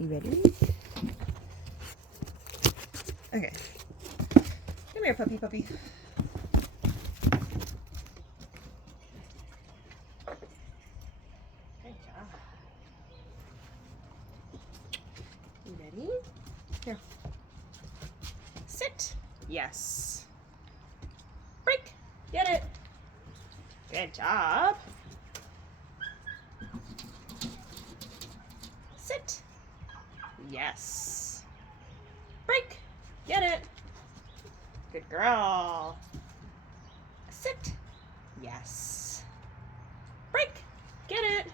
You ready? Okay. Come here, puppy. Good job. You ready? Here. Sit. Yes. Break. Get it. Good job. Sit. Yes. Break. Get it. Good girl. Sit. Yes. Break. Get it.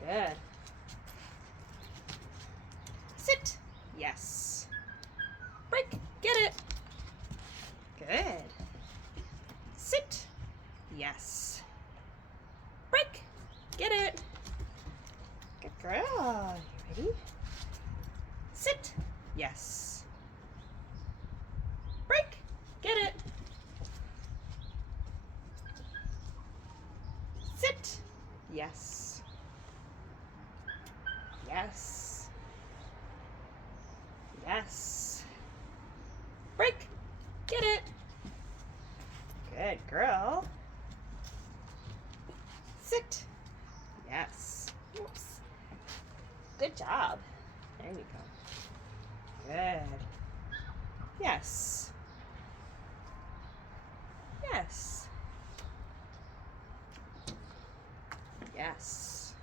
Good. Sit. Yes. Break. Get it. Good. Sit. Yes. Break. Get it. Good girl. You ready? Sit. Yes. Break. Get it. Sit. Yes. Yes. Yes. Break. Get it. Good girl. Sit. Yes. Oops. Good job. There you go. Good. Yes. Yes. Yes.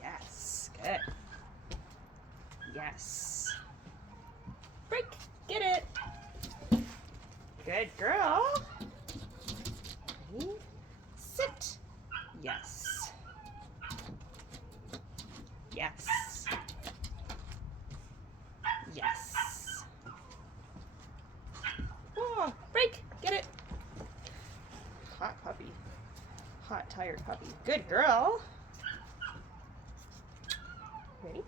Yes. Good. Yes. Break. Get it. Good girl. Ready? Sit. Yes. Yes. Yes. Oh, break. Get it. Hot puppy. Hot, tired puppy. Good girl. Ready?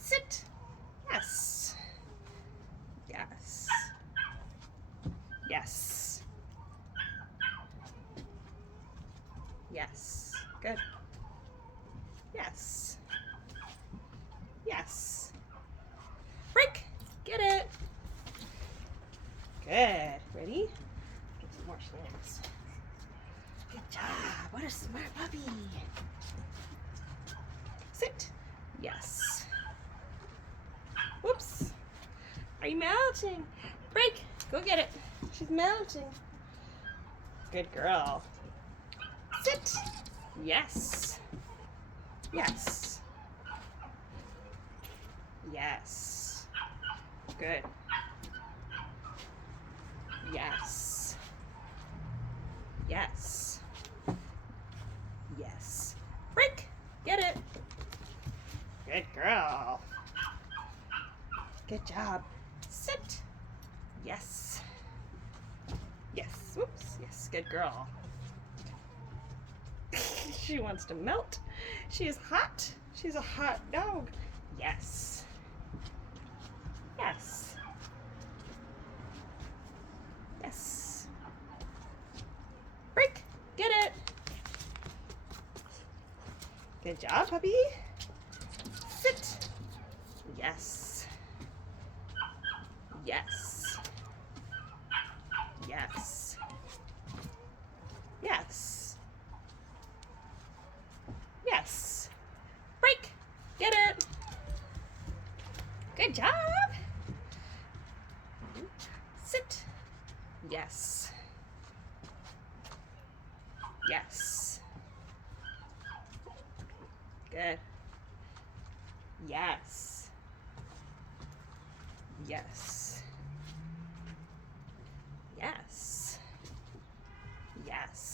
Sit. Yes. Yes. Yes. Yes. Good. Yes. Yes. Break. Get it. Good. Ready? Get some more snacks. Good job. What a smart puppy. Sit. Yes. Whoops. Are you melting? Break. Go get it. She's melting. Good girl. Sit. Yes. Yes. Yes. Good. Yes. Yes. Yes. Break. Get it. Good girl. Good job. Sit. Yes. Yes. Whoops. Yes. Good girl. She wants to melt. She is hot. She's a hot dog. Yes. Yes. Yes. Break. Get it. Good job, puppy. Sit. Yes. Yes. Yes. Yes. Yes. Break. Get it. Good job. Sit. Yes. Yes. Good. Yes. Yes. Yes. Yes.